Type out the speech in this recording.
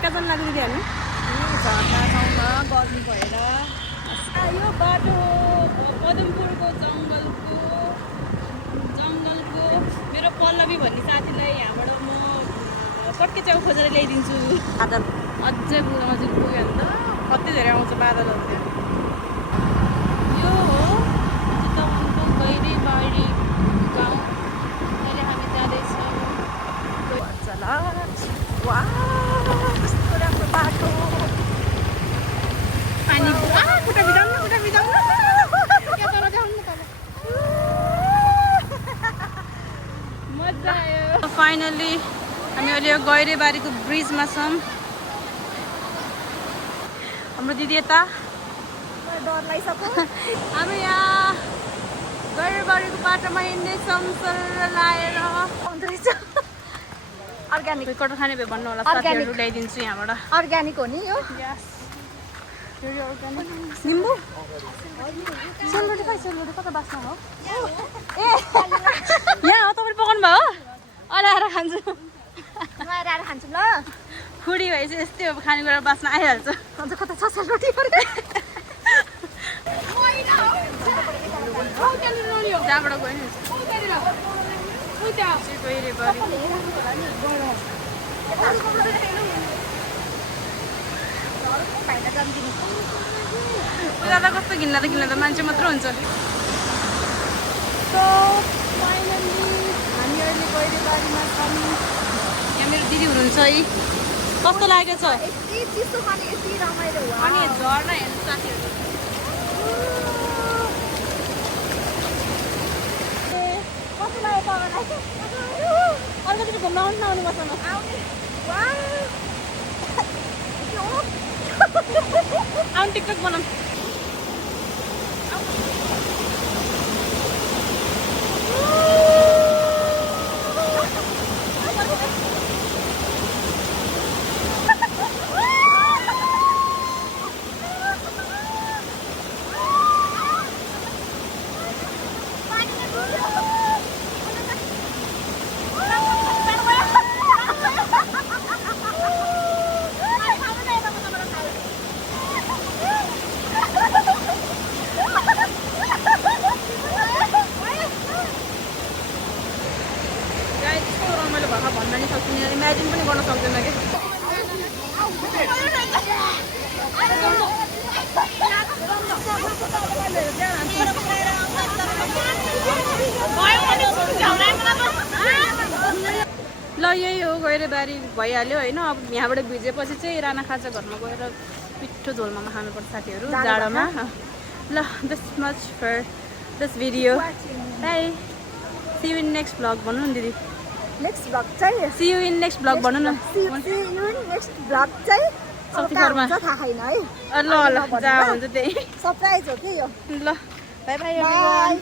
एक्काजन लाग्यो दिदी हामी झर्ना ठाउँमा गर्मी भएर यो बाटो पदमपुरको जङ्गलको मेरो पल्लवी भन्ने साथीलाई यहाँबाट म पट्के च्याउ खोजेर ल्याइदिन्छु। बादल अझै हजुर पुग्यो भने त कति धेरै आउँछ बादलहरू त्यहाँ। यो हो चितवनको गैरीबारी गाउँ। अहिले हामी जाँदैछौँ। कस्तो राम्रो बाटो पानी खुट्टा बिजाउनु मजा आयो। फाइनली हामी अहिले यो गैरीबारीको ब्रिजमा छौँ। हाम्रो दिदी यता डर लागिसक्यो। हामी यहाँ गैरीबारीको बाटोमा हिँड्दैछौँ लाएर अर्ग्यानिक कटर खाने भए भन्नु होला साथीहरू ल्याइदिन्छु यहाँबाट। अर्ग्यानिक हो नि यो निम्बु सेलरोटी खै सेलरोटी कता बास्ना हो ए यहाँ हो तपाईँले पकाउनु भयो अहिले आएर खान्छु आएर खान्छु ल खुडी भएपछि यस्तै हो खानेकुरा बास्न आइहाल्छ। अन्त कता छ सेलरोटी जहाँबाट गयो नि उता त कस्तो घिन्दा मान्छे मात्र हुन्छ। सो फाइनली हामी अहिले गैरीबारीमा छौँ। यहाँ मेरो दिदी हुनुहुन्छ है। कस्तो लागेको छ यति चिसो पनि यति रमाइलो हो। अनि झर्ना हेर्नु साथीहरू कस्तो लाग्यो तपाईँलाई अर्कोचोटि घुम्न आउनु नआउनु मसँग आउनु टिकटक बनाऊँ। भन्न नि सक्दिनँ इमेजिन पनि गर्न सक्दैन कि ल यही हो गैरीबारी भइहाल्यो होइन। अब यहाँबाट भिजेपछि चाहिँ राणा खाजा घरमा गएर पिठो झोलमा खानुपर्छ साथीहरू जाडोमा। ल this much for this video bye see you in next vlog भन्नु नि दिदी। नेक्स्ट ब्लग चाहिँ see you in next vlog भन्नु न। नेक्स्ट ब्लग चाहिँ सप्टेम्बरमा थाहा छैन है। ल ल जहाँ हुन्छ त्यही सरप्राइज हो कि यो। ल बाई बाई बाई।